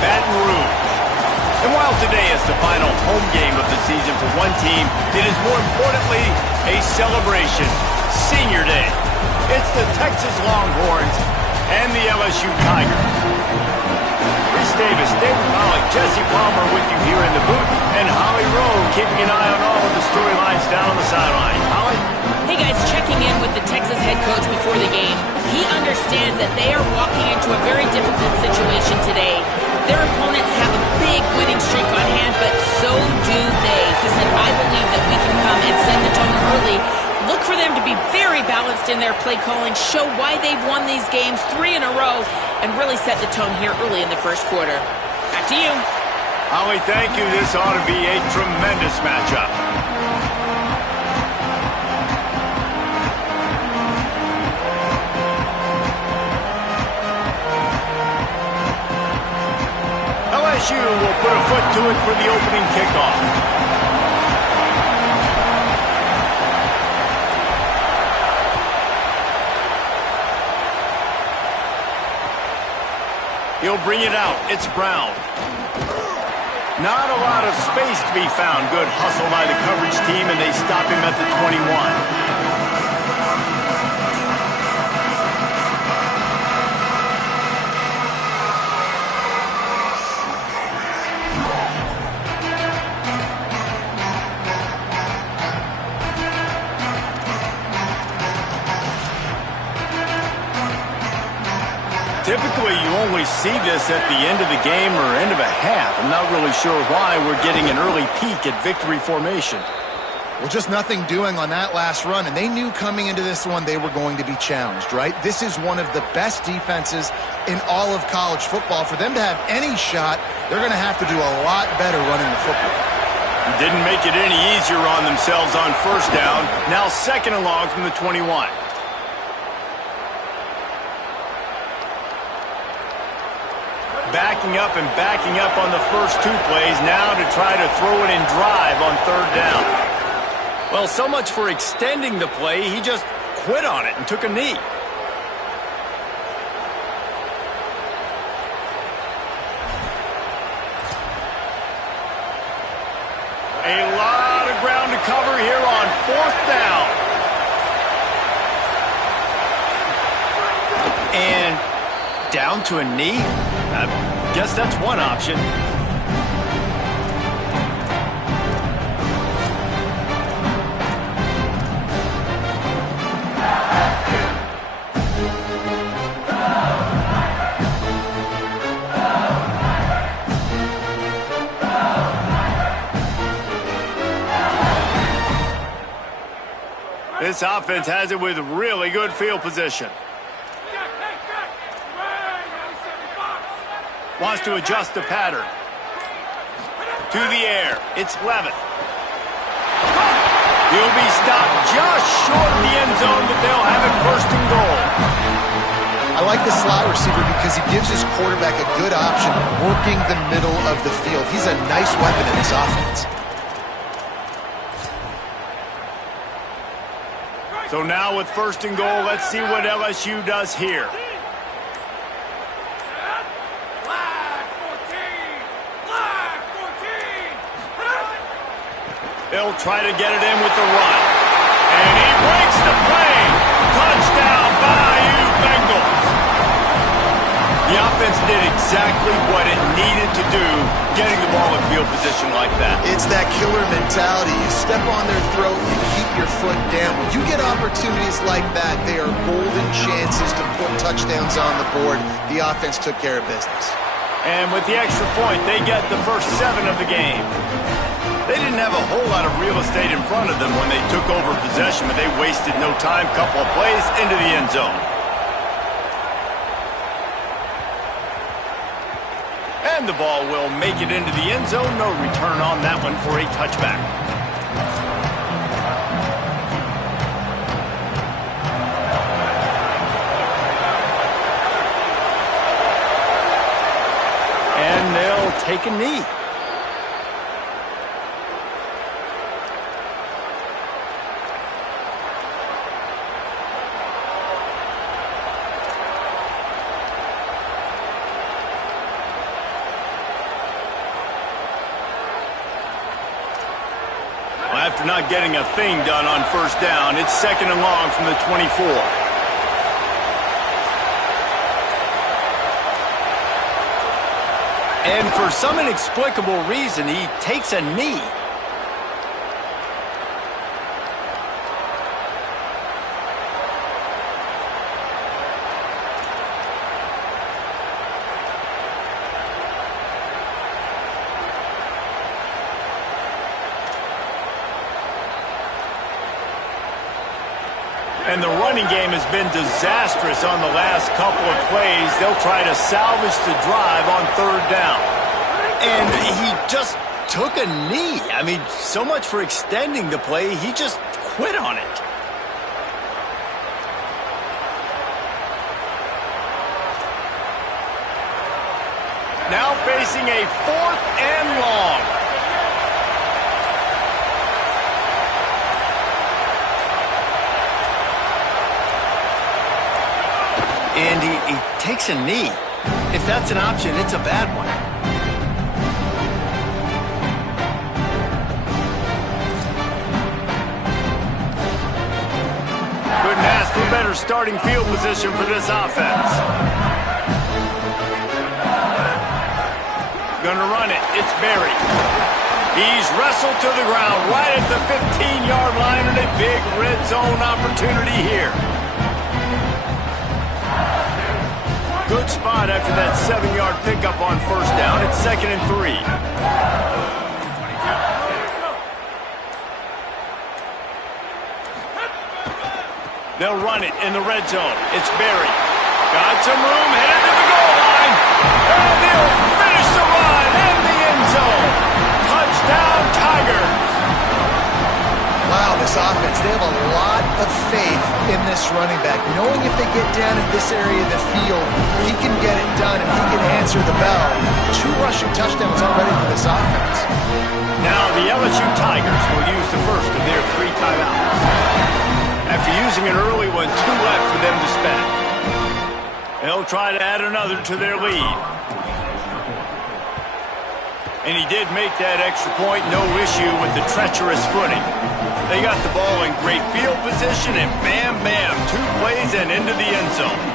Baton Rouge. And while today is the final home game of the season for one team, it is more importantly a celebration. Senior Day. It's the Texas Longhorns and the LSU Tigers. Reese Davis, David Pollock, Jesse Palmer with you here in the booth, and Holly Rowe keeping an eye on all of the storylines down on the sideline. Holly? Hey guys, checking in with the Texas head coach before the game. He understands that they are walking into a very difficult situation today. Their opponents have a big winning streak on hand, but so do they. He said, I believe that we can come and set the tone early. Look for them to be very balanced in their play calling, show why they've won these games 3 in a row, and really set the tone here early in the first quarter. Back to you. Holly, thank you. This ought to be a tremendous matchup. LSU will put a foot to it for the opening kickoff. He'll bring it out. It's Brown. Not a lot of space to be found. Good hustle by the coverage team, and they stop him at the 21. Typically, you only see this at the end of the game or end of a half. I'm not really sure why we're getting an early peek at victory formation. Well, just nothing doing on that last run, and they knew coming into this one they were going to be challenged, right? This is one of the best defenses in all of college football. For them to have any shot, they're going to have to do a lot better running the football. Didn't make it any easier on themselves on first down. Now second and long from the 21. Backing up and backing up on the first 2 plays now to try to throw it in drive on third down. Well, so much for extending the play. He just quit on it and took a knee. A lot of ground to cover here on fourth down. And down to a knee? I guess that's one option. This offense has it with really good field position. Wants to adjust the pattern. To the air. It's Levitt. He'll be stopped just short of the end zone, but they'll have it first and goal. I like the slot receiver because he gives his quarterback a good option working the middle of the field. He's a nice weapon in this offense. So now with first and goal, let's see what LSU does here. They'll try to get it in with the run. And he breaks the play. Touchdown, Bayou Bengals. The offense did exactly what it needed to do, getting the ball in field position like that. It's that killer mentality. You step on their throat, you keep your foot down. When you get opportunities like that, they are golden chances to put touchdowns on the board. The offense took care of business. And with the extra point, they get the first 7 of the game. They didn't have a whole lot of real estate in front of them when they took over possession, but they wasted no time. Couple of plays into the end zone. And the ball will make it into the end zone. No return on that one for a touchback. And they'll take a knee. After not getting a thing done on first down, it's 2nd and long from the 24. And for some inexplicable reason, he takes a knee. And the running game has been disastrous on the last couple of plays. They'll try to salvage the drive on 3rd down. And he just took a knee. I mean, so much for extending the play. He just quit on it. Now facing a 4th and long. And he takes a knee. If that's an option, it's a bad one. Couldn't ask for better starting field position for this offense. Gonna run it. It's Berry. He's wrestled to the ground right at the 15-yard line, and a big red zone opportunity here. Good spot after that 7-yard pickup on first down. It's 2nd and 3. They'll run it in the red zone. It's Berry. Got some room, headed to the goal line. And he'll finish the run in the end zone. Touchdown, Tigers. Wow, this offense, they have a lot of faith in this running back, knowing if they get down in this area of the field, he can get it done and he can answer the bell. 2 rushing touchdowns already for this offense. Now the LSU Tigers will use the first of their 3 timeouts. After using an early one, 2 left for them to spend. They'll try to add another to their lead. And he did make that extra point, no issue with the treacherous footing. They got the ball in great field position, and bam, bam, 2 plays and into the end zone.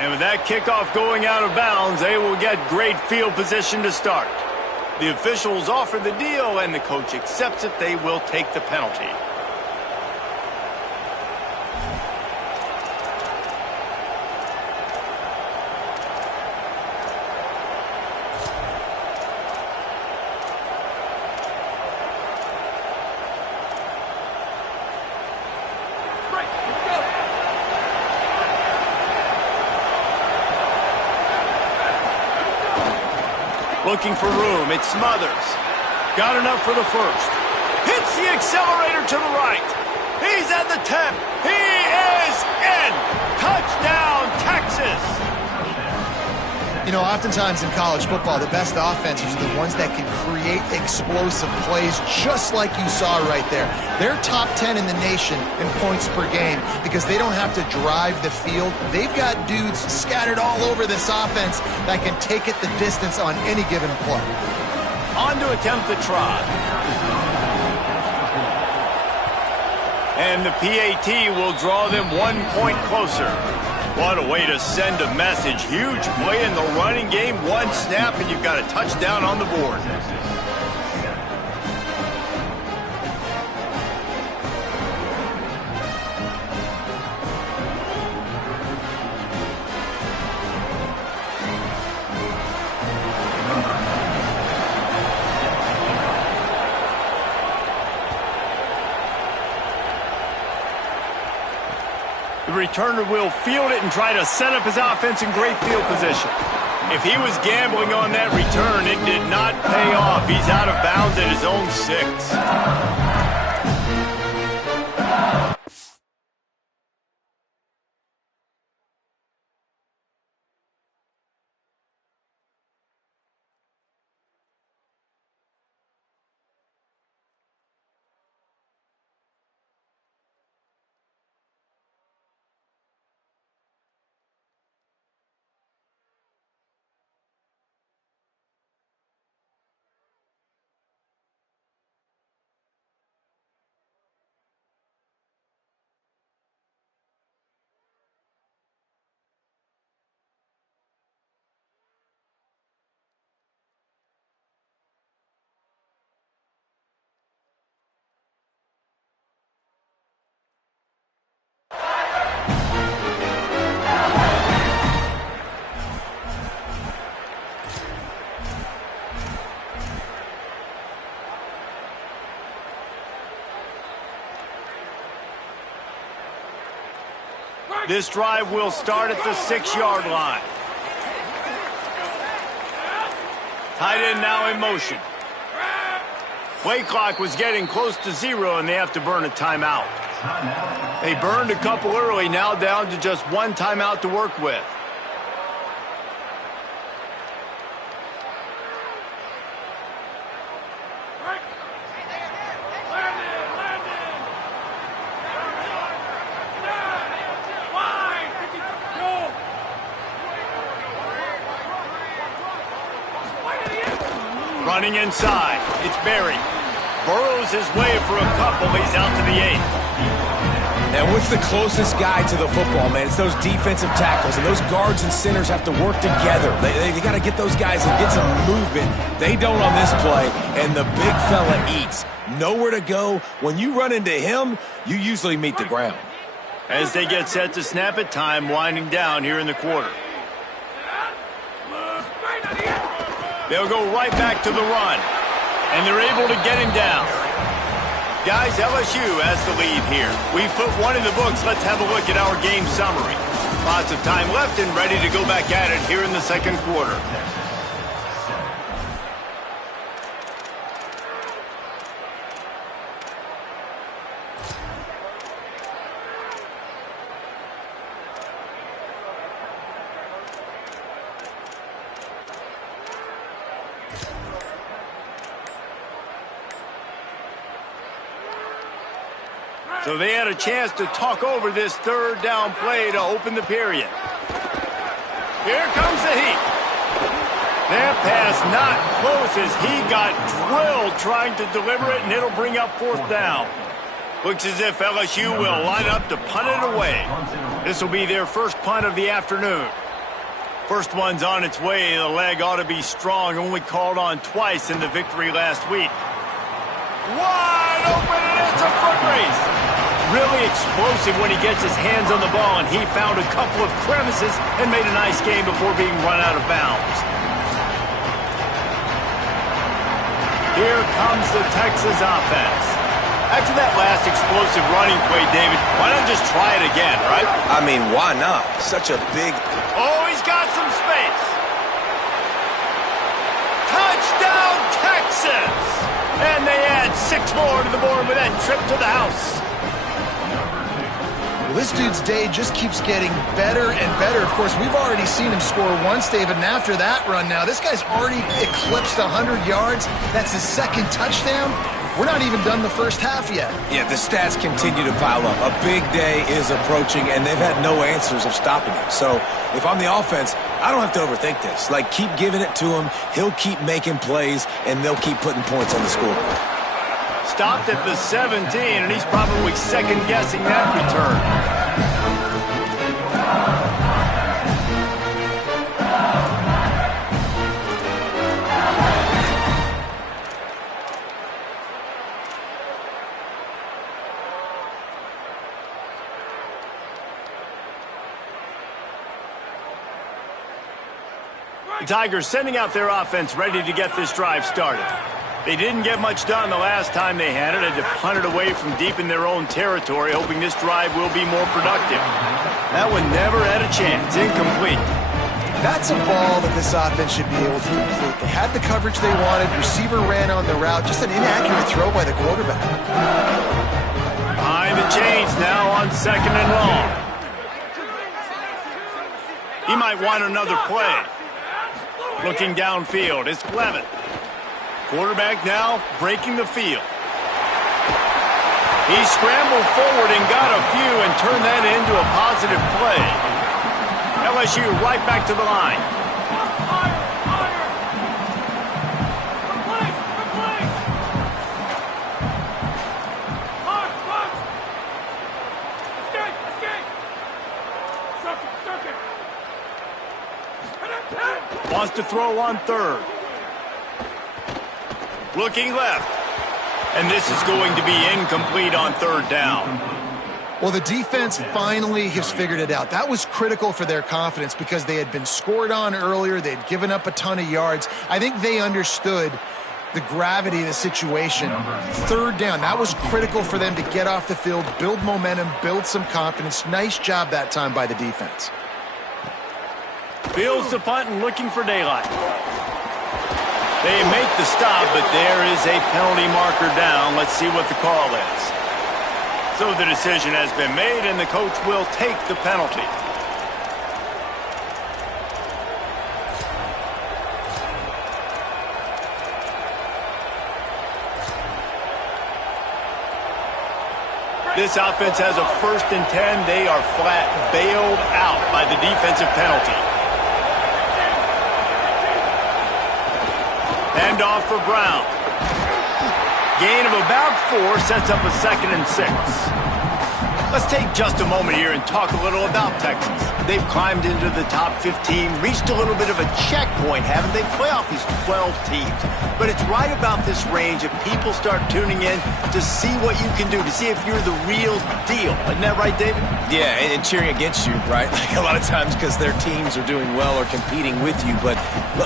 And with that kickoff going out of bounds, they will get great field position to start. The officials offer the deal, and the coach accepts it. They will take the penalty. Looking for room, it's Smothers. Got enough for the first. Hits the accelerator to the right. He's at the 10. He is in. Touchdown, Texas. You know, oftentimes in college football, the best offenses are the ones that can create explosive plays, just like you saw right there. They're top 10 in the nation in points per game because they don't have to drive the field. They've got dudes scattered all over this offense that can take it the distance on any given play. On to attempt the try. And the PAT will draw them 1 point closer. What a way to send a message. Huge play in the running game. 1 snap, and you've got a touchdown on the board. The returner will field it and try to set up his offense in great field position. If he was gambling on that return, it did not pay off. He's out of bounds at his own 6. This drive will start at the 6-yard line. Tight end now in motion. Play clock was getting close to 0, and they have to burn a timeout. They burned a couple early, now down to just 1 timeout to work with. Running inside, it's Barry. Burrows his way for a couple, he's out to the 8. And what's the closest guy to the football, man? It's those defensive tackles, and those guards and centers have to work together. They got to get those guys and get some movement. They don't on this play, and the big fella eats. Nowhere to go. When you run into him, you usually meet the ground. As they get set to snap it, time winding down here in the quarter. They'll go right back to the run, and they're able to get him down. Guys, LSU has the lead here. We've put one in the books. Let's have a look at our game summary. Lots of time left and ready to go back at it here in the second quarter. So they had a chance to talk over this third down play to open the period. Here comes the heat. That pass not close as he got drilled trying to deliver it, and it'll bring up 4th down. Looks as if LSU will line up to punt it away. This will be their first punt of the afternoon. First one's on its way. The leg ought to be strong, only called on twice in the victory last week. Wide open, and it's a foot race. Really explosive when he gets his hands on the ball, and he found a couple of crevices and made a nice game before being run out of bounds. Here comes the Texas offense. After that last explosive running play, David, why not just try it again, right? I mean, why not? Such a big... Oh, he's got some space. Touchdown, Texas! And they add 6 more to the board with that trip to the house. Well, this dude's day just keeps getting better and better. Of course, we've already seen him score once, David, and after that run now, this guy's already eclipsed 100 yards. That's his 2nd touchdown. We're not even done the first half yet. Yeah, the stats continue to pile up. A big day is approaching, and they've had no answers of stopping him. So if I'm the offense, I don't have to overthink this. Like, keep giving it to him. He'll keep making plays, and they'll keep putting points on the scoreboard. Stopped at the 17, and he's probably second-guessing that return. The Tigers sending out their offense ready to get this drive started. They didn't get much done the last time they had it. Had to punt it away from deep in their own territory, hoping this drive will be more productive. That one never had a chance. Incomplete. That's a ball that this offense should be able to complete. They had the coverage they wanted. Receiver ran on the route. Just an inaccurate throw by the quarterback. Behind the chains now on 2nd and long. He might want another play. Looking downfield, it's Levin. Quarterback now breaking the field. He scrambled forward and got a few and turned that into a positive play. LSU right back to the line. Wants to throw on 3rd. Looking left. And this is going to be incomplete on 3rd down. Well, the defense finally has figured it out. That was critical for their confidence because they had been scored on earlier. They had given up a ton of yards. I think they understood the gravity of the situation. Third down, that was critical for them to get off the field, build momentum, build some confidence. Nice job that time by the defense. Fields the punt and looking for daylight. They make the stop, but there is a penalty marker down. Let's see what the call is. So the decision has been made, and the coach will take the penalty. This offense has a 1st and 10. They are flat bailed out by the defensive penalty. Hand off for Brown. Gain of about 4 sets up a 2nd and 6. Let's take just a moment here and talk a little about Texas. They've climbed into the top 15, reached a little bit of a checkpoint, haven't they? Playoff these 12 teams. But it's right about this range if people start tuning in to see what you can do, to see if you're the real deal. Isn't that right, David? Yeah, and cheering against you, right? Like a lot of times because their teams are doing well or competing with you. But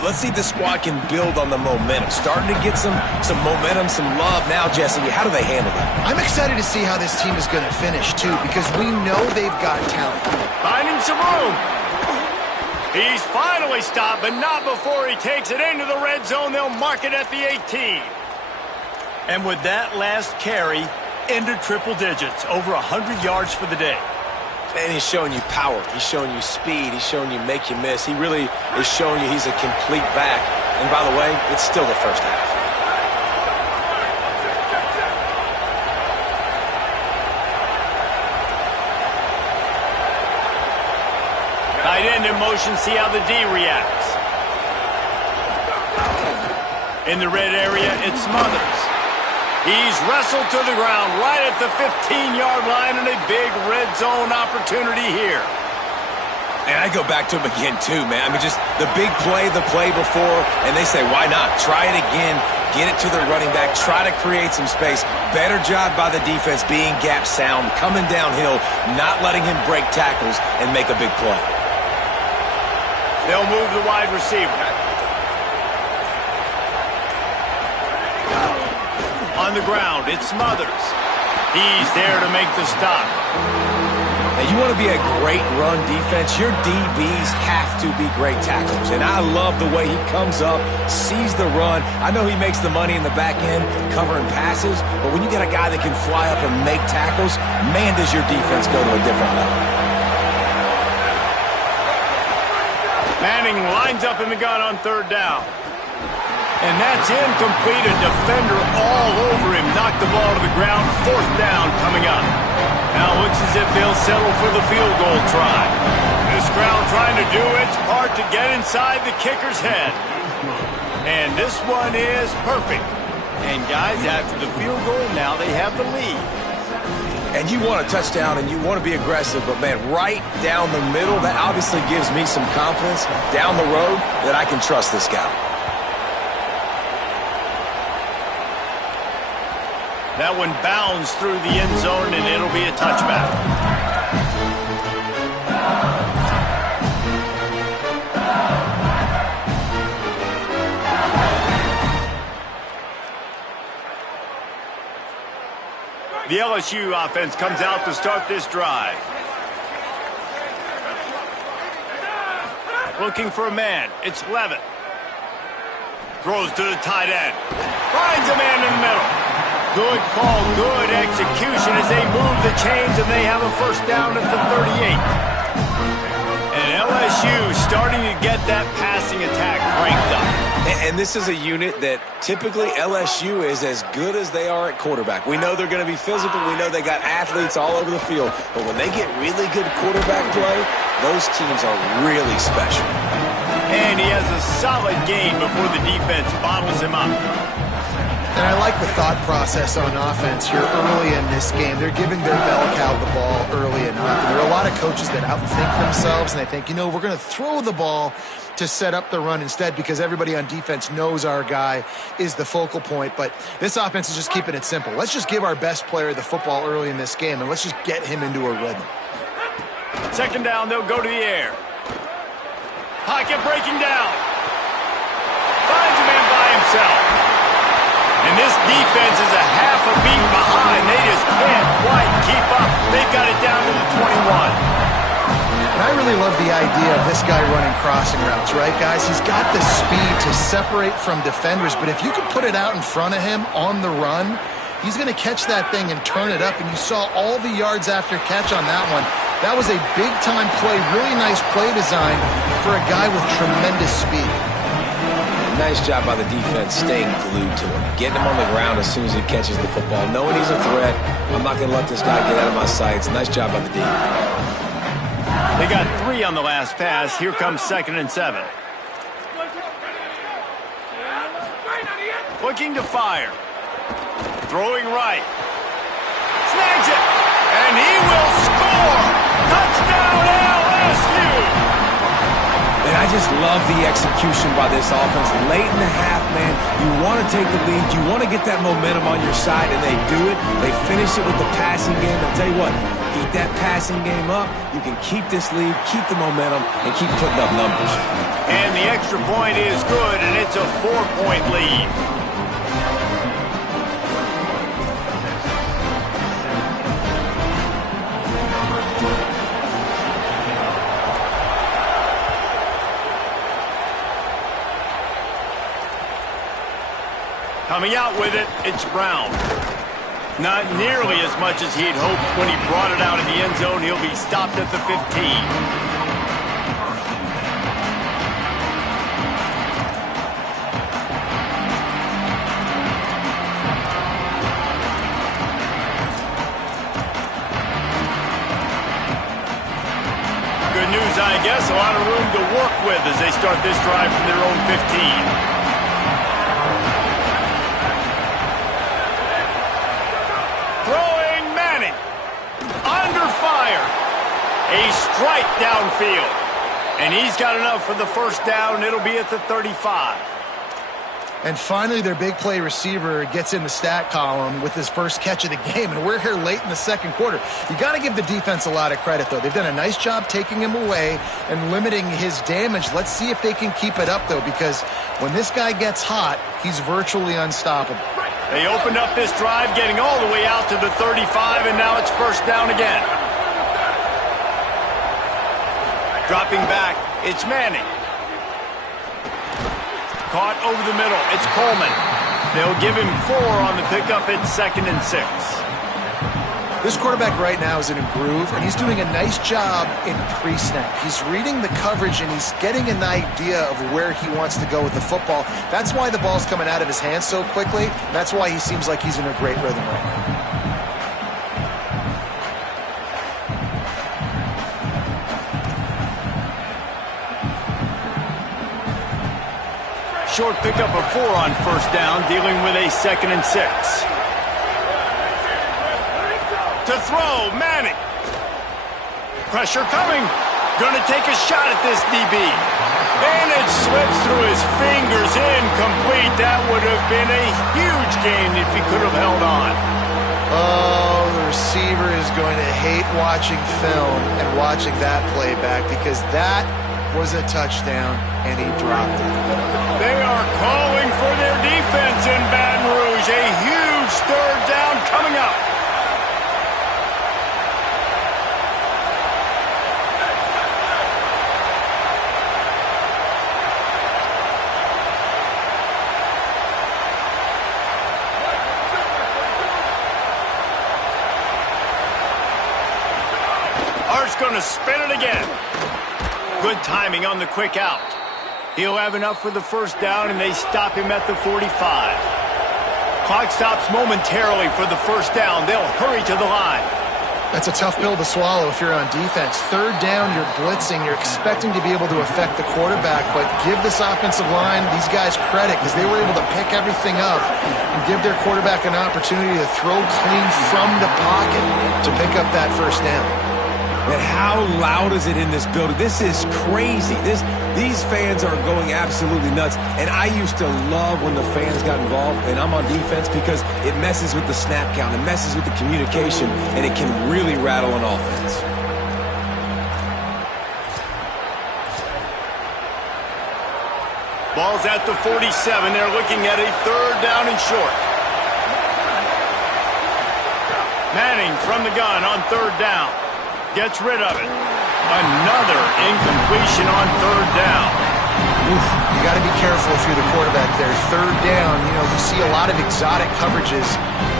let's see if the squad can build on the momentum. Starting to get some momentum, some love now, Jesse. How do they handle that? I'm excited to see how this team is going to finish, too, because we know they've got talent. Finding some room. He's finally stopped, but not before he takes it into the red zone. They'll mark it at the 18. And with that last carry, into triple digits, over 100 yards for the day. And he's showing you power. He's showing you speed. He's showing you make you miss. He really is showing you he's a complete back. And by the way, it's still the first half. Tight end in motion, see how the D reacts. In the red area, it's Smothers. He's wrestled to the ground right at the 15-yard line, and a big red zone opportunity here. And I go back to him again, too, man. I mean, just the big play, the play before, and they say, why not? Try it again. Get it to their running back. Try to create some space. Better job by the defense being gap sound, coming downhill, not letting him break tackles and make a big play. They'll move the wide receiver. On the ground, it's Smothers. He's there to make the stop. Now, you want to be a great run defense, your DBs have to be great tacklers. And I love the way he comes up, sees the run. I know he makes the money in the back end covering passes, but when you get a guy that can fly up and make tackles, man, does your defense go to a different level. Manning lines up in the gun on 3rd down. And that's incomplete. A defender all over him. Knocked the ball to the ground. 4th down coming up. Now looks as if they'll settle for the field goal try. This crowd trying to do its part to get inside the kicker's head. And this one is perfect. And guys, after the field goal, now they have the lead. And you want a touchdown and you want to be aggressive, but man, right down the middle, that obviously gives me some confidence down the road that I can trust this guy. That one bounds through the end zone, and it'll be a touchback. The LSU offense comes out to start this drive. Looking for a man. It's Levitt. Throws to the tight end. Finds a man in the middle. Good call, good execution as they move the chains, and they have a 1st down at the 38. And LSU starting to get that passing attack cranked up. And this is a unit that typically LSU is as good as they are at quarterback. We know they're going to be physical. We know they got athletes all over the field. But when they get really good quarterback play, those teams are really special. And he has a solid game before the defense bottles him up. And I like the thought process on offense here early in this game. They're giving their bell cow the ball early enough. And there are a lot of coaches that outthink themselves, and they think, you know, we're going to throw the ball to set up the run instead because everybody on defense knows our guy is the focal point. But this offense is just keeping it simple. Let's just give our best player the football early in this game, and let's just get him into a rhythm. 2nd down, they'll go to the air. Pocket breaking down. Finds a man by himself. defense is a half a beat behind. They just can't quite keep up. They've got it down to the 21. And I really love the idea of this guy running crossing routes, right, guys? He's got the speed to separate from defenders, but if you could put it out in front of him on the run, he's going to catch that thing and turn it up, and you saw all the yards after catch on that one. That was a big-time play, really nice play design for a guy with tremendous speed. Nice job by the defense staying glued to him, getting him on the ground as soon as he catches the football, knowing he's a threat. I'm not going to let this guy get out of my sights. Nice job by the D. They got 3 on the last pass. Here comes 2nd and 7. Looking to fire. Throwing right. Snags it. And he will score. Touchdown LSU. And I just love the execution by this offense. Late in the half, man, you want to take the lead. You want to get that momentum on your side, and they do it. They finish it with the passing game. I'll tell you what, keep that passing game up. You can keep this lead, keep the momentum, and keep putting up numbers. And the extra point is good, and it's a 4-point lead. Coming out with it, it's Brown. Not nearly as much as he'd hoped when he brought it out of the end zone. He'll be stopped at the 15. Good news, I guess. A lot of room to work with as they start this drive from their own 15. A strike downfield. And he's got enough for the first down. It'll be at the 35. And finally, their big play receiver gets in the stat column with his first catch of the game. And we're here late in the second quarter. You got to give the defense a lot of credit, though. They've done a nice job taking him away and limiting his damage. Let's see if they can keep it up, though, because when this guy gets hot, he's virtually unstoppable. They opened up this drive, getting all the way out to the 35, and now it's first down again. Dropping back, it's Manning. Caught over the middle, it's Coleman. They'll give him 4 on the pickup. It's 2nd and 6. This quarterback right now is in a groove, and he's doing a nice job in pre-snap. He's reading the coverage, and he's getting an idea of where he wants to go with the football. That's why the ball's coming out of his hands so quickly. That's why he seems like he's in a great rhythm right now. Short pickup of 4 on first down, dealing with a 2nd and 6. To throw, Manning. Pressure coming. Going to take a shot at this DB. And it slips through his fingers, incomplete. That would have been a huge gain if he could have held on. Oh, the receiver is going to hate watching film and watching that play back, because that was a touchdown, and he dropped it. They are calling for their defense in Baton Rouge. A huge 3rd down coming up. Art's going to spin it again. Good timing on the quick out. He'll have enough for the first down, and they stop him at the 45. Clock stops momentarily for the first down. They'll hurry to the line. That's a tough pill to swallow if you're on defense. 3rd down, you're blitzing. You're expecting to be able to affect the quarterback, but give this offensive line, these guys, credit, because they were able to pick everything up and give their quarterback an opportunity to throw clean from the pocket to pick up that first down. And how loud is it in this building? This is crazy. These fans are going absolutely nuts. And I used to love when the fans got involved, and I'm on defense, because it messes with the snap count, it messes with the communication, and it can really rattle an offense. Ball's at the 47. They're looking at a 3rd down and short. Manning from the gun on third down. Gets rid of it. Another incompletion on third down. Oof, you got to be careful if you're the quarterback there. Third down, we see a lot of exotic coverages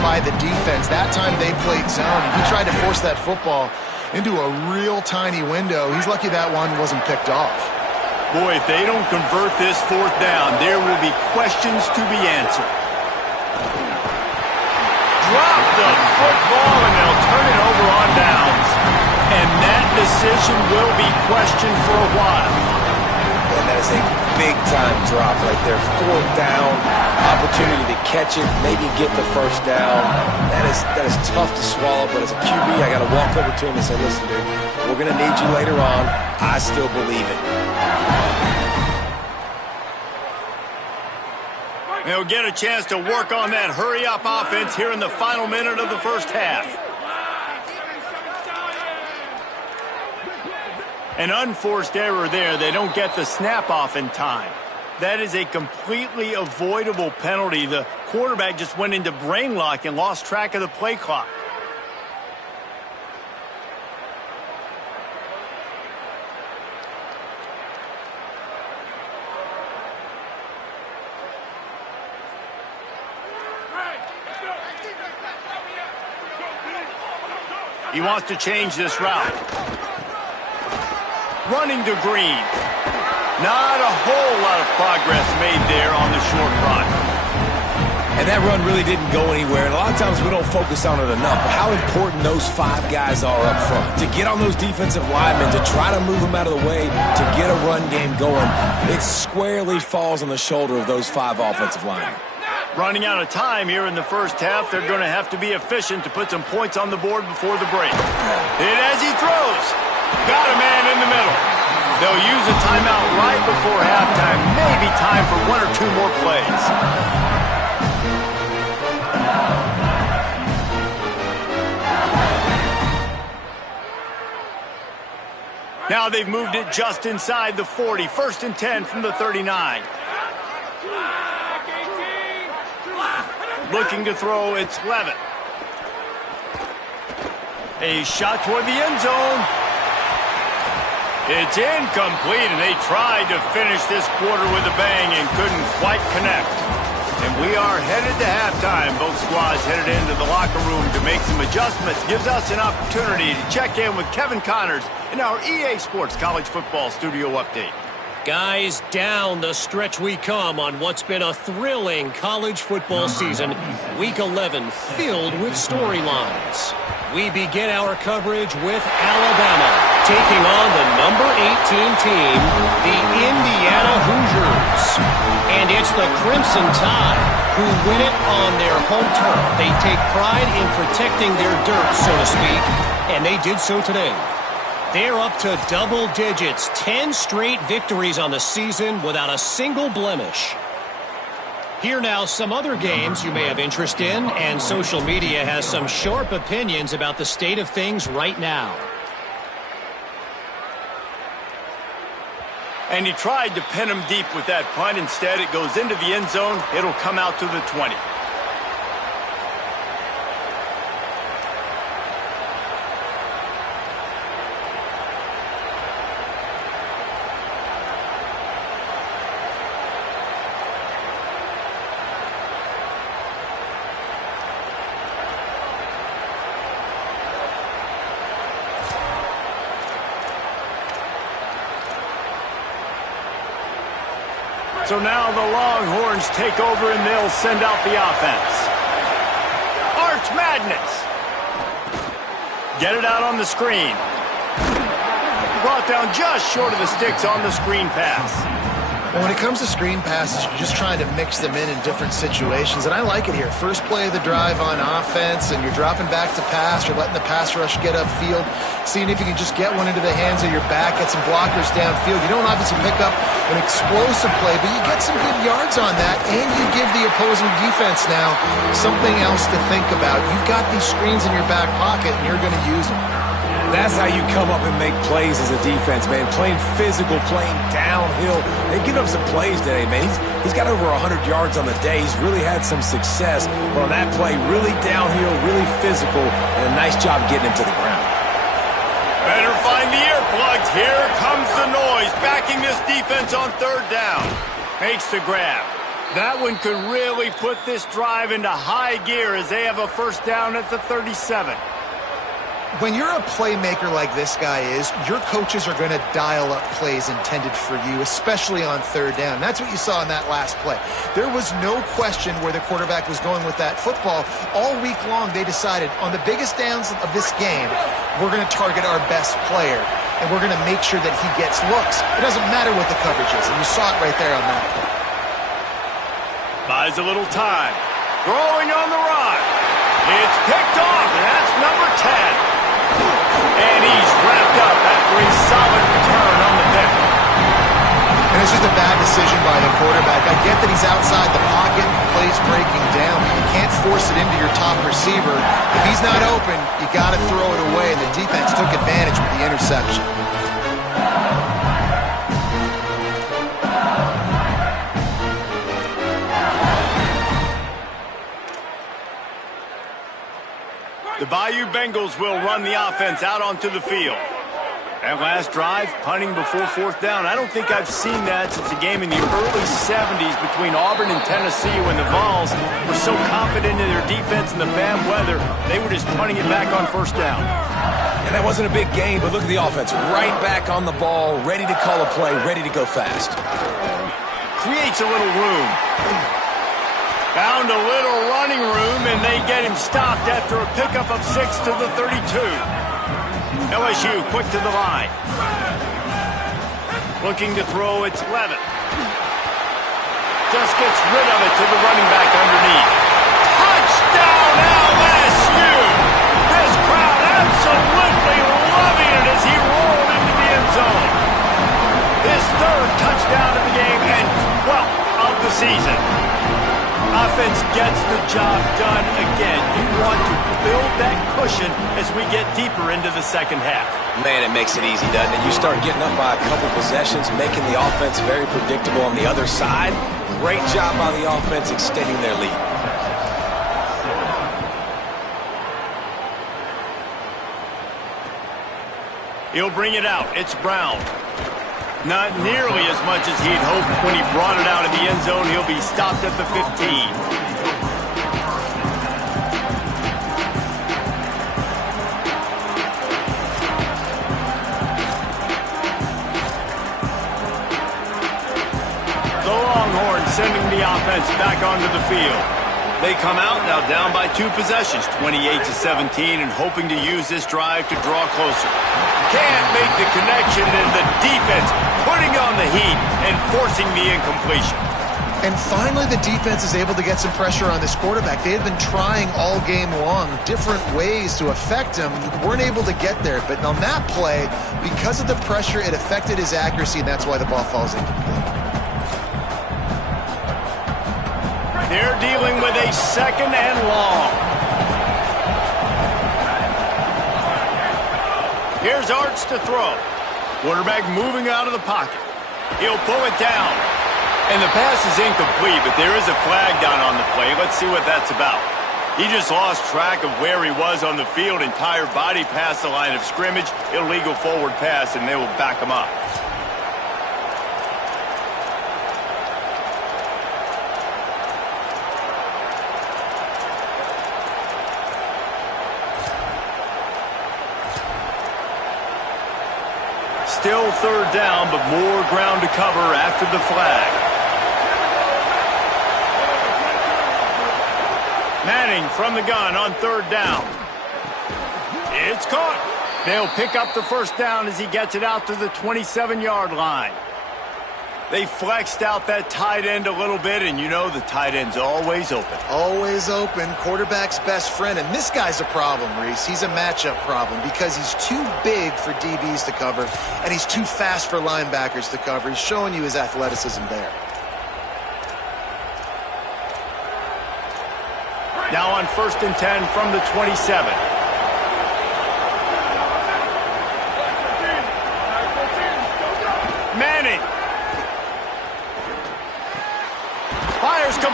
by the defense. That time they played zone. He tried to force that football into a real tiny window. He's lucky that one wasn't picked off. Boy, if they don't convert this fourth down, there will be questions to be answered. Drop the football, and they'll turn it over on downs. And that decision will be questioned for a while. And that is a big-time drop right there. Fourth down, opportunity to catch it, maybe get the first down. That is tough to swallow, but as a QB, I got to walk over to him and say, listen, dude, we're going to need you later on. I still believe it. They'll get a chance to work on that hurry-up offense here in the final minute of the first half. An unforced error there. They don't get the snap off in time. That is a completely avoidable penalty. The quarterback just went into brain lock and lost track of the play clock. He wants to change this route. Running to Green. Not a whole lot of progress made there on the short run. And that run really didn't go anywhere. And a lot of times we don't focus on it enough. But how important those 5 guys are up front. To get on those defensive linemen, to try to move them out of the way, to get a run game going, it squarely falls on the shoulder of those 5 offensive linemen. Running out of time here in the first half. They're going to have to be efficient to put some points on the board before the break. Hit as he throws. Got a man in the middle. They'll use a timeout right before halftime. Maybe time for 1 or 2 more plays. Now they've moved it just inside the 40. 1st and 10 from the 39. Looking to throw, it's Levitt. A shot toward the end zone. It's incomplete, and they tried to finish this quarter with a bang and couldn't quite connect. And we are headed to halftime. Both squads headed into the locker room to make some adjustments. Gives us an opportunity to check in with Kevin Connors in our EA Sports College Football Studio Update. Guys, down the stretch we come on what's been a thrilling college football season. Week 11 filled with storylines. We begin our coverage with Alabama taking on the number 18 team, the Indiana Hoosiers. And it's the Crimson Tide who win it on their home turf. They take pride in protecting their dirt, so to speak, and they did so today. They're up to double digits, 10 straight victories on the season without a single blemish. Here now, some other games you may have interest in, and social media has some sharp opinions about the state of things right now. And he tried to pin him deep with that punt. Instead, it goes into the end zone. It'll come out to the 20. So now the Longhorns take over and they'll send out the offense. Arch Madness. Get it out on the screen. Brought down just short of the sticks on the screen pass. Well, when it comes to screen passes, you're just trying to mix them in different situations, and I like it here. First play of the drive on offense, and you're dropping back to pass, you're letting the pass rush get upfield, seeing if you can just get one into the hands of your back, get some blockers downfield. You don't obviously pick up an explosive play, but you get some good yards on that, and you give the opposing defense now something else to think about. You've got these screens in your back pocket, and you're going to use them. That's how you come up and make plays as a defense, man. Playing physical, playing downhill. They've given up some plays today, man. He's got over 100 yards on the day. He's really had some success. But on that play, really downhill, really physical, and a nice job getting him to the ground. Better find the earplugs. Here comes the noise, backing this defense on third down. Makes the grab. That one could really put this drive into high gear as they have a first down at the 37. When you're a playmaker like this guy is, your coaches are going to dial up plays intended for you, especially on third down. That's what you saw in that last play. There was no question where the quarterback was going with that football. All week long, they decided on the biggest downs of this game, we're going to target our best player, and we're going to make sure that he gets looks. It doesn't matter what the coverage is, and you saw it right there on that play. Buys a little time. Throwing on the run. It's picked off, and that's number 10. And he's wrapped up after a solid return on the pick. And it's just a bad decision by the quarterback. I get that he's outside the pocket, plays breaking down, but you can't force it into your top receiver. If he's not open, you got to throw it away. The defense took advantage with the interception. The Bayou Bengals will run the offense out onto the field. That last drive, punting before fourth down. I don't think I've seen that since a game in the early 70s between Auburn and Tennessee when the Vols were so confident in their defense and the bad weather, they were just punting it back on first down. And that wasn't a big gain, but look at the offense. Right back on the ball, ready to call a play, ready to go fast. Creates a little room. Found a little running room, and they get him stopped after a pickup of 6 to the 32. LSU quick to the line. Looking to throw, it's Levin. Just gets rid of it to the running back underneath. Touchdown LSU! This crowd absolutely loving it as he rolled into the end zone. His third touchdown of the game and 12th of the season. Offense gets the job done again. You want to build that cushion as we get deeper into the second half. Man, it makes it easy, doesn't it? You start getting up by a couple possessions, making the offense very predictable on the other side. Great job by the offense extending their lead. He'll bring it out. It's Brown. Not nearly as much as he'd hoped when he brought it out of the end zone. He'll be stopped at the 15. The Longhorns sending the offense back onto the field. They come out now down by 2 possessions, 28-17, and hoping to use this drive to draw closer. Can't make the connection, and the defense putting on the heat and forcing the incompletion. And finally, the defense is able to get some pressure on this quarterback. They had been trying all game long different ways to affect him. Weren't able to get there, but on that play, because of the pressure, it affected his accuracy, and that's why the ball falls incomplete. They're dealing with a second and long. Here's Arts to throw. Quarterback moving out of the pocket. He'll pull it down. And the pass is incomplete, but there is a flag down on the play. Let's see what that's about. He just lost track of where he was on the field. Entire body past the line of scrimmage. Illegal forward pass, and they will back him up. Still third down, but more ground to cover after the flag. Manning from the gun on third down. It's caught. They'll pick up the first down as he gets it out to the 27-yard line. They flexed out that tight end a little bit, and you know the tight end's always open. Always open, quarterback's best friend. And this guy's a problem, Reese. He's a matchup problem because he's too big for DBs to cover, and he's too fast for linebackers to cover. He's showing you his athleticism there. Now on 1st and 10 from the 27.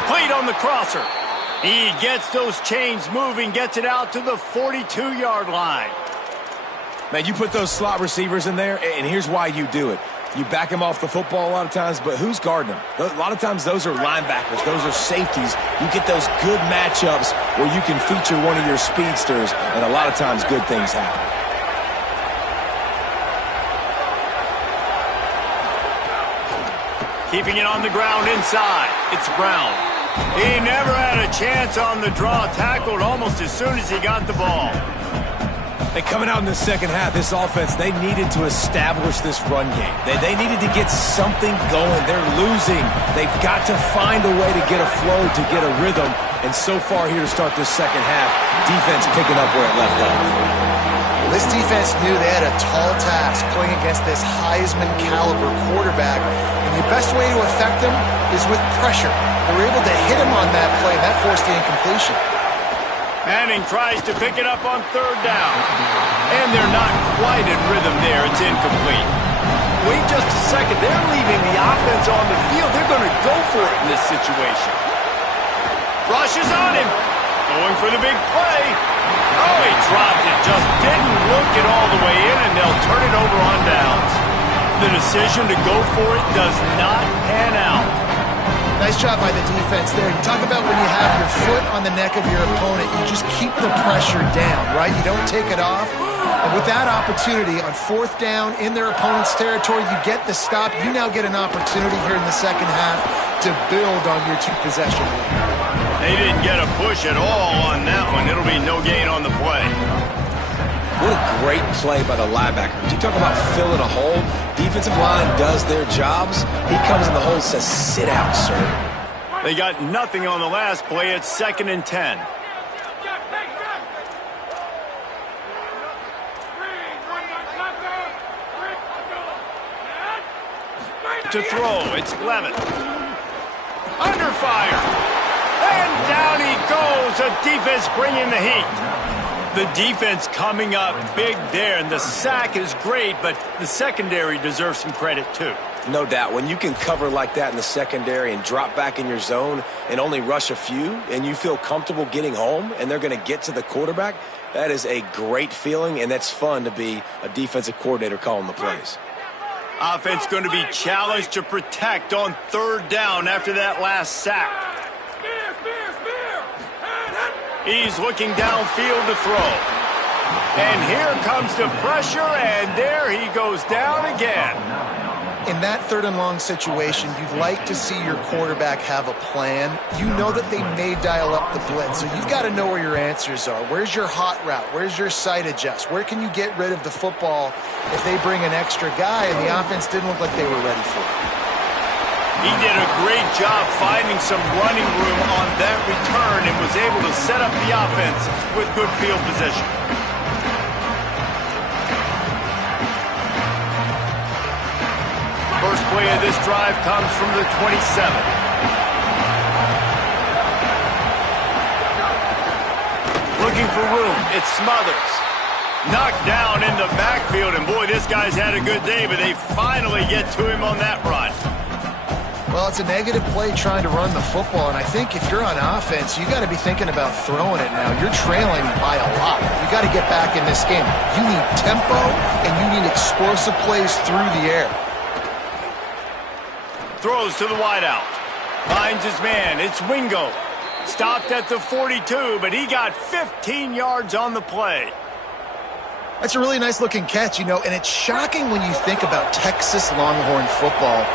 complete on the crosser. He gets those chains moving, gets it out to the 42-yard line. Man, you put those slot receivers in there, and here's why you do it. You back them off the football a lot of times, but who's guarding them? A lot of times those are linebackers. Those are safeties. You get those good matchups where you can feature one of your speedsters, and a lot of times good things happen. Keeping it on the ground inside. It's Brown. He never had a chance on the draw. Tackled almost as soon as he got the ball. And coming out in the second half, this offense, they needed to establish this run game. They needed to get something going. They're losing. They've got to find a way to get a flow, to get a rhythm. And so far here to start this second half, defense picking up where it left off. Well, this defense knew they had a tall task playing against this Heisman-caliber quarterback. And the best way to affect them is with pressure. They were able to hit him on that play, and that forced the incompletion. Manning tries to pick it up on third down. And they're not quite in rhythm there. It's incomplete. Wait just a second. They're leaving the offense on the field. They're going to go for it in this situation. Rush is on him. Going for the big play. Oh, he dropped it. Just didn't look it all the way in, and they'll turn it over on downs. The decision to go for it does not pan out. Nice job by the defense there. You talk about when you have your foot on the neck of your opponent, you just keep the pressure down, right? You don't take it off. And with that opportunity on fourth down in their opponent's territory, you get the stop. You now get an opportunity here in the second half to build on your two-possession lead. They didn't get a push at all on that one. It'll be no gain on the play. What a great play by the linebacker. You talk about filling a hole. Defensive line does their jobs. He comes in the hole and says, sit out, sir. They got nothing on the last play. It's 2nd and 10. To throw, it's Levitt. Under fire. And down he goes. The defense bringing the heat. The defense coming up big there, and the sack is great, but the secondary deserves some credit too. No doubt. When you can cover like that in the secondary and drop back in your zone and only rush a few, and you feel comfortable getting home, and they're going to get to the quarterback, that is a great feeling, and that's fun to be a defensive coordinator calling the plays. Offense going to be challenged to protect on third down after that last sack. He's looking downfield to throw. And here comes the pressure, and there he goes down again. In that third and long situation, you'd like to see your quarterback have a plan. You know that they may dial up the blitz, so you've got to know where your answers are. Where's your hot route? Where's your sight adjust? Where can you get rid of the football if they bring an extra guy and the offense didn't look like they were ready for it? He did a great job finding some running room on that return and was able to set up the offense with good field position. First play of this drive comes from the 27. Looking for room. It's Smothers. Knocked down in the backfield, and boy, this guy's had a good day, but they finally get to him on that run. Well, it's a negative play trying to run the football, and I think if you're on offense, you got to be thinking about throwing it now. You're trailing by a lot. You got to get back in this game. You need tempo, and you need explosive plays through the air. Throws to the wideout. Finds his man. It's Wingo. Stopped at the 42, but he got 15 yards on the play. That's a really nice-looking catch, you know, and it's shocking when you think about Texas Longhorn football.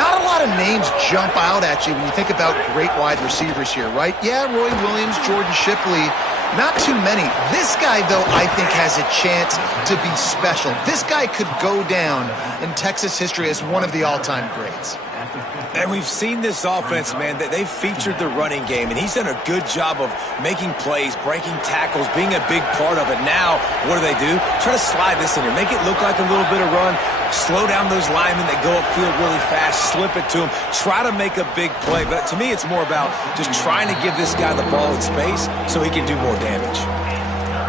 Not a lot of names jump out at you when you think about great wide receivers here, right? Yeah, Roy Williams, Jordan Shipley, not too many. This guy, though, I think has a chance to be special. This guy could go down in Texas history as one of the all-time greats. And we've seen this offense, man, that they've featured the running game, and he's done a good job of making plays, breaking tackles, being a big part of it. Now, what do? Try to slide this in here, make it look like a little bit of run, slow down those linemen that go upfield really fast, slip it to him, try to make a big play. But to me, it's more about just trying to give this guy the ball in space so he can do more damage.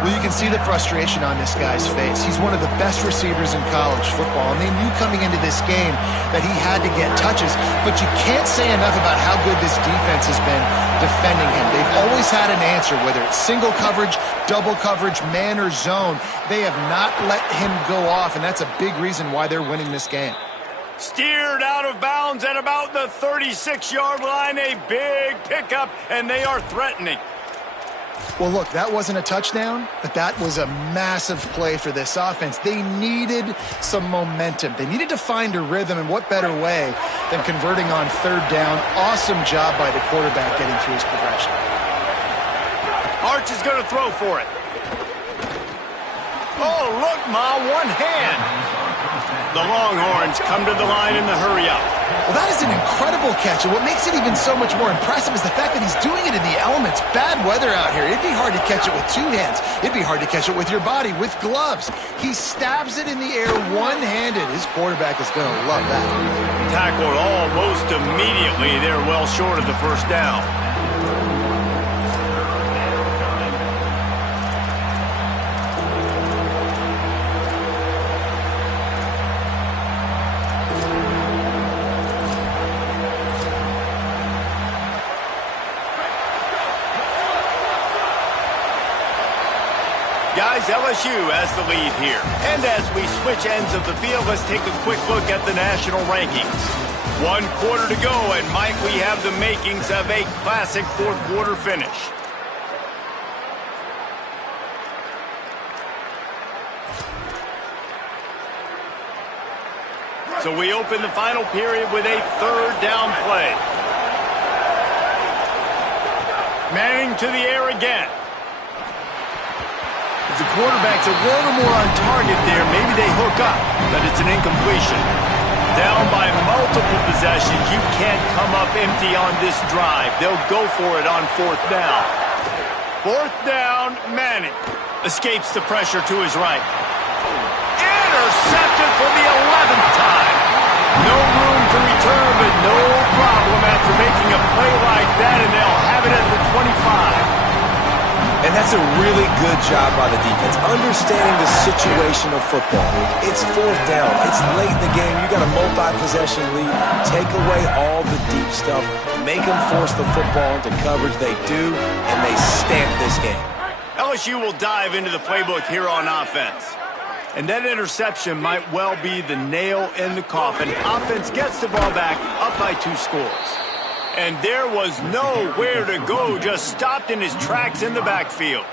Well, you can see the frustration on this guy's face. He's one of the best receivers in college football, and they knew coming into this game that he had to get touches, but you can't say enough about how good this defense has been defending him. They've always had an answer, whether it's single coverage, double coverage, man or zone. They have not let him go off, and that's a big reason why they're winning this game. Steered out of bounds at about the 36-yard line. A big pickup, and they are threatening. Well, look, that wasn't a touchdown, but that was a massive play for this offense. They needed some momentum. They needed to find a rhythm, and what better way than converting on third down. Awesome job by the quarterback getting through his progression. Arch is going to throw for it. Oh, look, Ma, one hand. The Longhorns come to the line in the hurry-up. Well, that is an incredible catch, and what makes it even so much more impressive is the fact that he's doing it in the elements. Bad weather out here. It'd be hard to catch it with two hands. It'd be hard to catch it with your body, with gloves. He stabs it in the air one-handed. His quarterback is going to love that. Tackled almost immediately. They're well short of the first down. Guys, LSU has the lead here. And as we switch ends of the field, let's take a quick look at the national rankings. 1 quarter to go, and might we have the makings of a classic fourth quarter finish. So we open the final period with a third down play. Manning to the air again. The quarterback's a little more on target there. Maybe they hook up, but it's an incompletion. Down by multiple possessions. You can't come up empty on this drive. They'll go for it on fourth down. Fourth down, Manning escapes the pressure to his right. Intercepted for the 11th time. No room to return, but no problem after making a play like that, and they'll have it at the 25. And that's a really good job by the defense, understanding the situation of football. It's fourth down. It's late in the game. You got a multi-possession lead. Take away all the deep stuff. Make them force the football into coverage. They do, and they stamp this game. LSU will dive into the playbook here on offense. And that interception might well be the nail in the coffin. Offense gets the ball back, up by 2 scores. And there was nowhere to go, just stopped in his tracks in the backfield.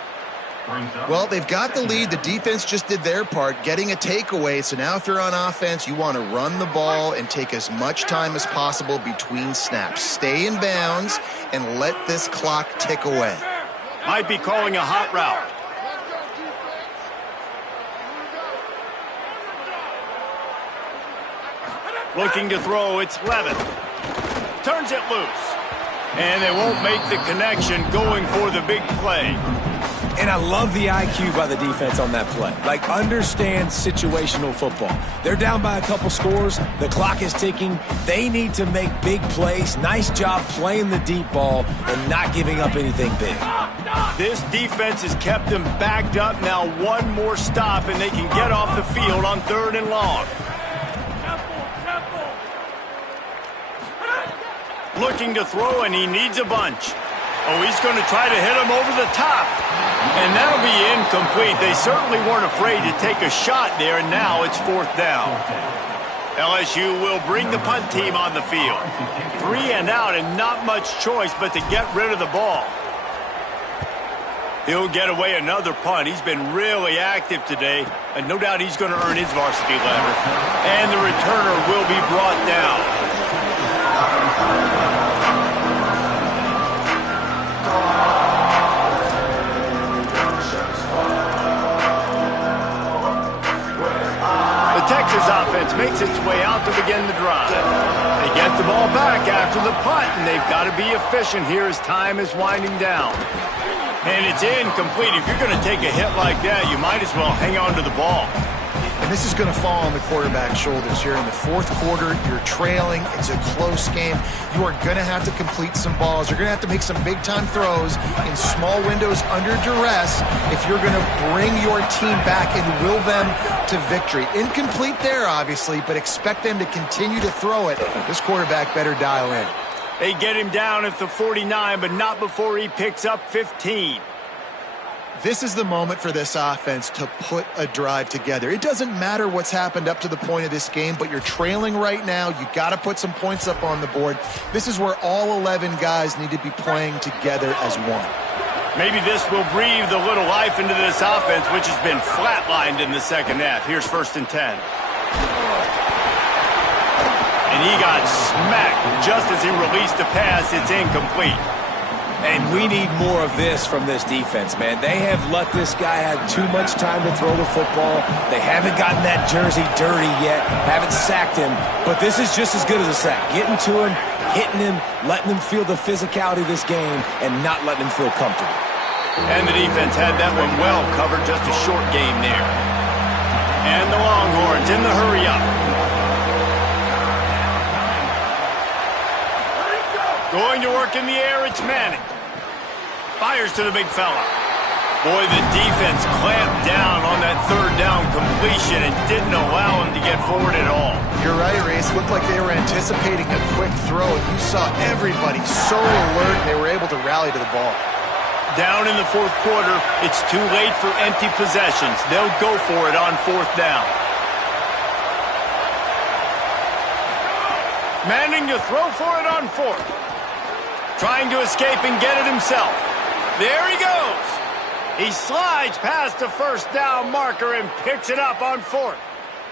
Well, they've got the lead. The defense just did their part, getting a takeaway. So now if you're on offense, you want to run the ball and take as much time as possible between snaps. Stay in bounds and let this clock tick away. Might be calling a hot route. Looking to throw, it's Levin. Turns it loose. And they won't make the connection, going for the big play. And I love the IQ by the defense on that play. Like, understand situational football. They're down by a couple scores. The clock is ticking. They need to make big plays. Nice job playing the deep ball and not giving up anything big. This defense has kept them backed up. Now one more stop, and they can get off the field on 3rd and long. Looking to throw, and he needs a bunch. Oh, he's going to try to hit him over the top. And that'll be incomplete. They certainly weren't afraid to take a shot there, and now it's 4th down. LSU will bring the punt team on the field. 3 and out, and not much choice but to get rid of the ball. He'll get away another punt. He's been really active today, and no doubt he's going to earn his varsity letter. And the returner will be brought down. Texas offense makes its way out to begin the drive. They get the ball back after the punt, and they've got to be efficient here as time is winding down. And it's incomplete. If you're going to take a hit like that, you might as well hang on to the ball. And this is going to fall on the quarterback's shoulders here in the fourth quarter. You're trailing. It's a close game. You are going to have to complete some balls. You're going to have to make some big-time throws in small windows under duress if you're going to bring your team back and will them to victory. Incomplete there, obviously, but expect them to continue to throw it. This quarterback better dial in. They get him down at the 49, but not before he picks up 15. This is the moment for this offense to put a drive together. It doesn't matter what's happened up to the point of this game, but you're trailing right now. You got to put some points up on the board. This is where all 11 guys need to be playing together as one. Maybe this will breathe a little life into this offense, which has been flatlined in the second half. Here's 1st and 10. And he got smacked just as he released the pass. It's incomplete. And we need more of this from this defense, man. They have let this guy have too much time to throw the football. They haven't gotten that jersey dirty yet, haven't sacked him. But this is just as good as a sack. Getting to him, hitting him, letting him feel the physicality of this game, and not letting him feel comfortable. And the defense had that one well covered, just a short game there. And the Longhorns in the hurry-up. Going to work in the air, it's Manning. Fires to the big fella. Boy, the defense clamped down on that 3rd down completion and didn't allow him to get forward at all. You're right, Reese. Looked like they were anticipating a quick throw. You saw everybody so alert, and they were able to rally to the ball. Down in the 4th quarter, it's too late for empty possessions. They'll go for it on 4th down. Manning to throw for it on 4th. Trying to escape and get it himself. There he goes. He slides past the 1st down marker and picks it up on 4th.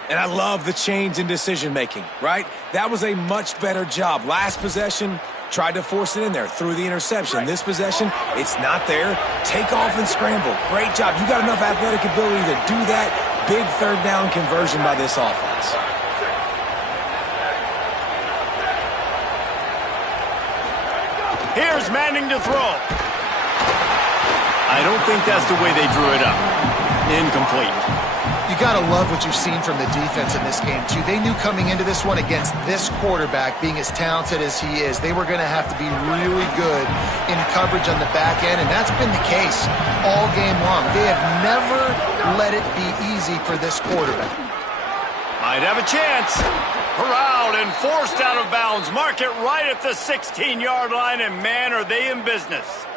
And I love the change in decision-making, right? That was a much better job. Last possession, tried to force it in there, threw the interception. This possession, it's not there. Take off and scramble. Great job. You got enough athletic ability to do that. Big 3rd down conversion by this offense. Here's Manning to throw. I don't think that's the way they drew it up. Incomplete. You got to love what you've seen from the defense in this game, too. They knew coming into this one against this quarterback, being as talented as he is, they were going to have to be really good in coverage on the back end, and that's been the case all game long. They have never let it be easy for this quarterback. Might have a chance. Corralled and forced out of bounds. Mark it right at the 16-yard line, and man, are they in business.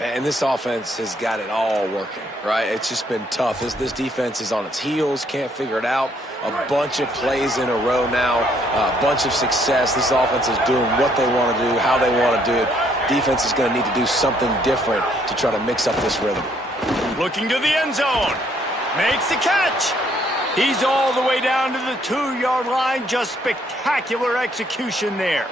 And this offense has got it all working, right? It's just been tough. This defense is on its heels, can't figure it out. A bunch of plays in a row now, a bunch of success. This offense is doing what they want to do, how they want to do it. Defense is going to need to do something different to try to mix up this rhythm. Looking to the end zone. Makes the catch. He's all the way down to the 2-yard line. Just spectacular execution there.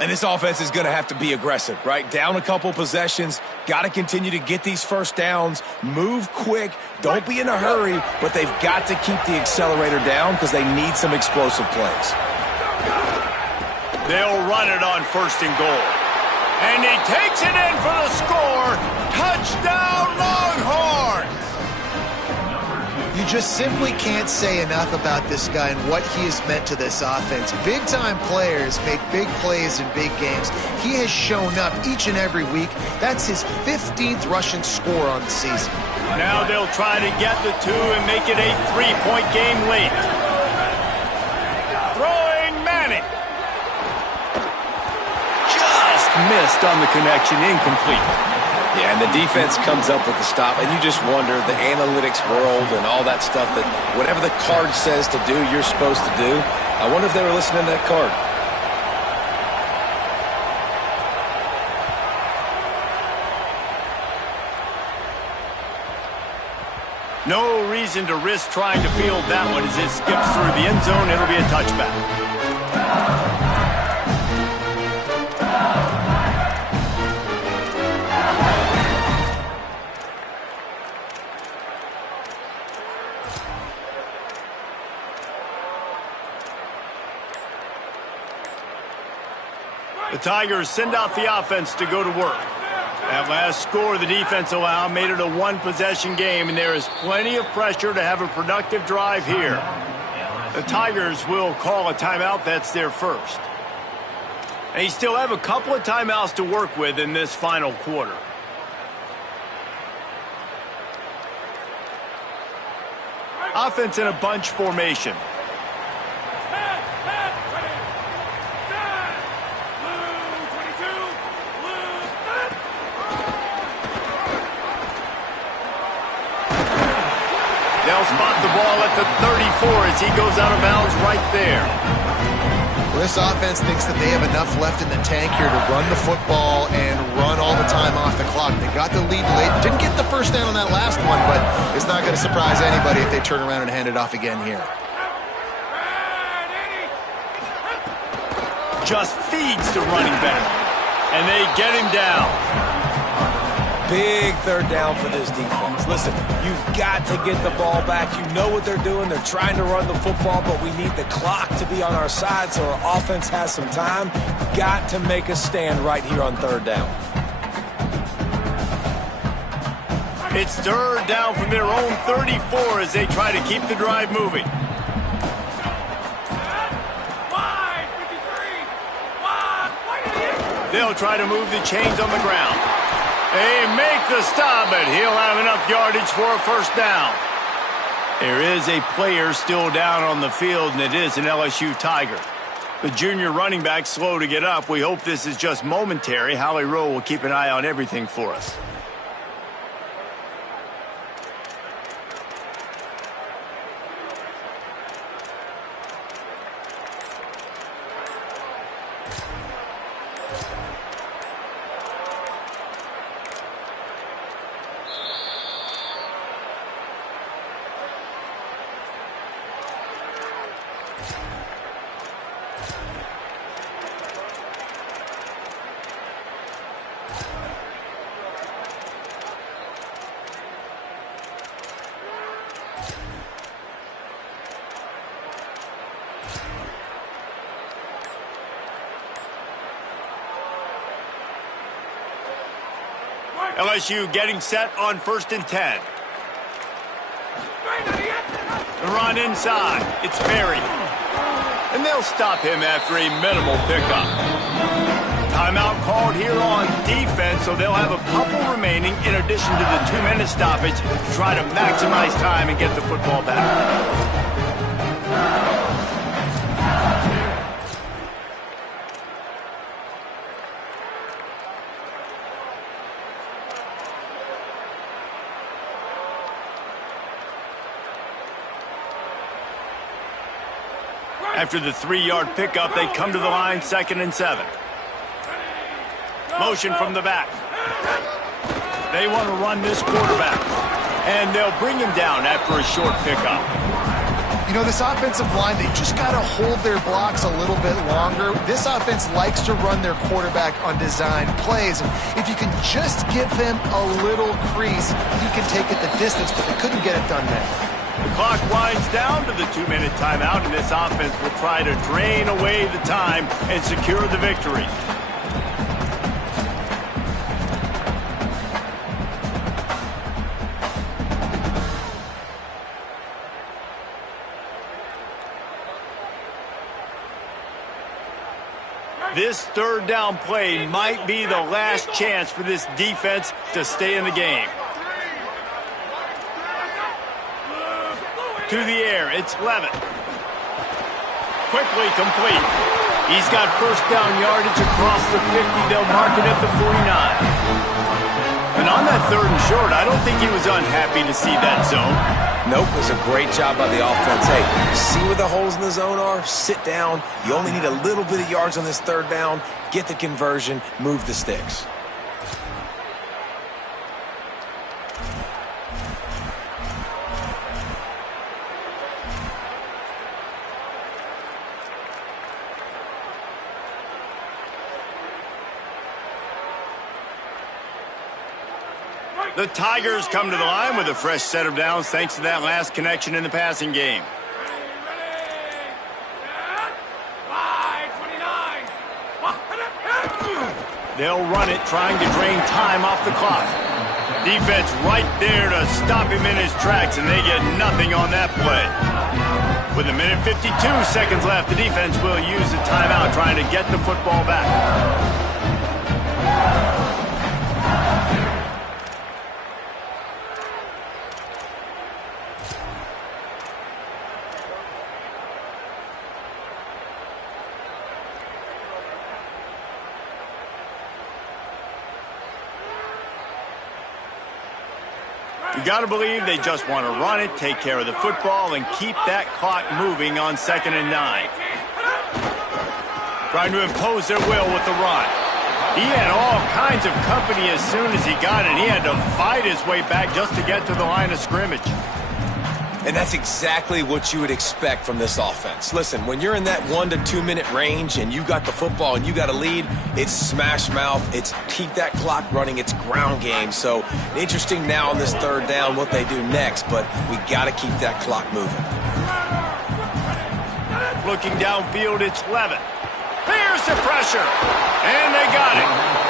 And this offense is going to have to be aggressive, right? Down a couple possessions. Got to continue to get these 1st downs. Move quick. Don't be in a hurry. But they've got to keep the accelerator down because they need some explosive plays. They'll run it on 1st and goal. And he takes it in for the score. Touchdown, Longhorns! You just simply can't say enough about this guy and what he has meant to this offense. Big-time players make big plays in big games. He has shown up each and every week. That's his 15th rushing score on the season. Now they'll try to get the 2 and make it a 3-point game late. Throwing Manning. Just missed on the connection, incomplete. Yeah, and the defense comes up with the stop, and you just wonder, the analytics world and all that stuff, that whatever the card says to do, you're supposed to do. I wonder if they were listening to that card. No reason to risk trying to field that one as it skips through the end zone. It'll be a touchback. The Tigers send out the offense to go to work. That last score the defense allowed made it a one-possession game, and there is plenty of pressure to have a productive drive here. The Tigers will call a timeout. That's their first. And you still have a couple of timeouts to work with in this final quarter. Offense in a bunch formation. They'll spot the ball at the 34 as he goes out of bounds right there. Well, this offense thinks that they have enough left in the tank here to run the football and run all the time off the clock. They got the lead late. Didn't get the first down on that last one, but it's not going to surprise anybody if they turn around and hand it off again here. Just feeds the running back, and they get him down. Big third down for this defense. Listen, you've got to get the ball back. You know what they're doing. They're trying to run the football, but we need the clock to be on our side so our offense has some time. Got to make a stand right here on third down. It's third down from their own 34 as they try to keep the drive moving. They'll try to move the chains on the ground. They make the stop, but he'll have enough yardage for a first down. There is a player still down on the field, and it is an LSU Tiger. The junior running back slow to get up. We hope this is just momentary. Howie Rowe will keep an eye on everything for us. LSU getting set on 1st and 10. The run inside. It's Berry. And they'll stop him after a minimal pickup. Timeout called here on defense, so they'll have a couple remaining in addition to the 2-minute stoppage to try to maximize time and get the football back. After the 3-yard pickup, they come to the line 2nd and 7. Motion from the back. They want to run this quarterback. And they'll bring him down after a short pickup. You know, this offensive line, they just got to hold their blocks a little bit longer. This offense likes to run their quarterback on design plays. And if you can just give him a little crease, he can take it the distance, but they couldn't get it done there. The clock winds down to the 2-minute timeout, and this offense will try to drain away the time and secure the victory. This third down play might be the last chance for this defense to stay in the game. To the air, it's Levitt. Quickly complete. He's got first down yardage across the 50. They'll mark it at the 49. And on that 3rd and short, I don't think he was unhappy to see that zone. Nope, it was a great job by the offense. Hey, see where the holes in the zone are? Sit down. You only need a little bit of yards on this 3rd down. Get the conversion. Move the sticks. The Tigers come to the line with a fresh set of downs thanks to that last connection in the passing game. They'll run it, trying to drain time off the clock. Defense right there to stop him in his tracks, and they get nothing on that play. With 1:52 seconds left, the defense will use the timeout trying to get the football back. You got to believe they just want to run it, take care of the football, and keep that clock moving on 2nd and 9. Trying to impose their will with the run. He had all kinds of company as soon as he got it. He had to fight his way back just to get to the line of scrimmage. And that's exactly what you would expect from this offense. Listen, when you're in that 1 to 2 minute range and you got the football and you got a lead, it's smash mouth, it's keep that clock running, it's ground game. So interesting now on this 3rd down what they do next, but we got to keep that clock moving. Looking downfield, it's Levin. Here's the pressure, and they got it.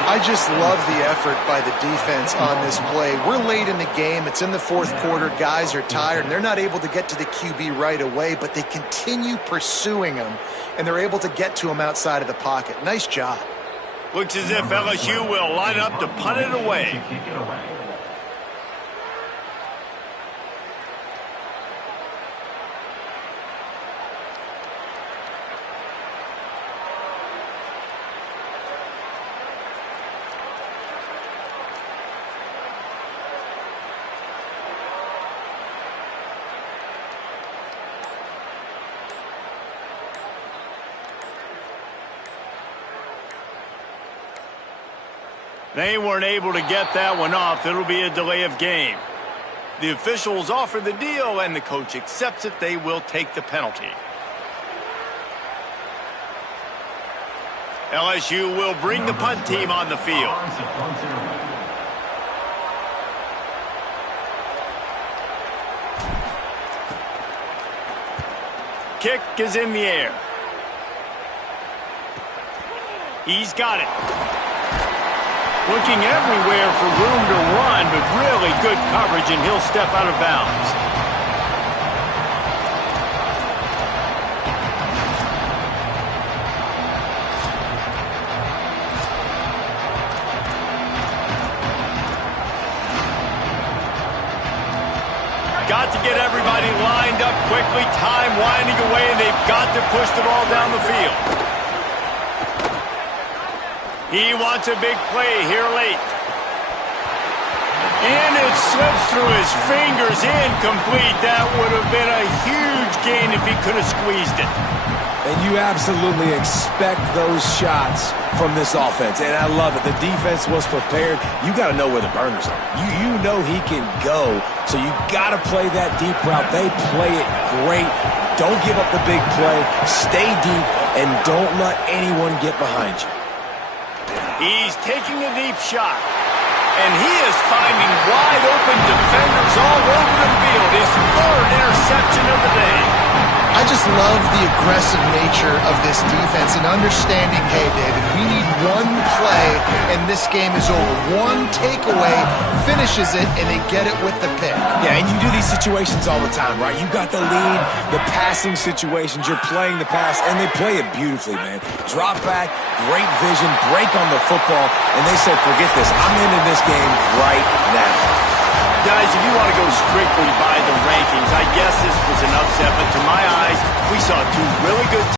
I just love the effort by the defense on this play. We're late in the game. It's in the 4th quarter. Guys are tired, and they're not able to get to the QB right away, but they continue pursuing him, and they're able to get to him outside of the pocket. Nice job. Looks as if LSU will line up to punt it away. They weren't able to get that one off. It'll be a delay of game. The officials offer the deal, and the coach accepts it. They will take the penalty. LSU will bring the punt team on the field. Kick is in the air. He's got it. Looking everywhere for room to run, but really good coverage, and he'll step out of bounds. Got to get everybody lined up quickly, time winding away, and they've got to push the ball down the field. He wants a big play here late. And it slips through his fingers, incomplete. That would have been a huge gain if he could have squeezed it. And you absolutely expect those shots from this offense, and I love it. The defense was prepared. You got to know where the burners are. You know he can go, so you got to play that deep route. They play it great. Don't give up the big play. Stay deep, and don't let anyone get behind you. He's taking a deep shot, and he is finding wide open defenders all over the field. His 3rd interception of the day. I just love the aggressive nature of this defense and understanding, hey, David, we need one play, and this game is over. One takeaway finishes it, and they get it with the pick. Yeah, and you do these situations all the time, right? You got the lead, the passing situations, you're playing the pass, and they play it beautifully, man. Drop back, great vision, break on the football, and they say, forget this, I'm into this game right now. Guys, if you want to go strictly by the rankings, I guess this was an upset, but to my eyes, we saw two really good teams.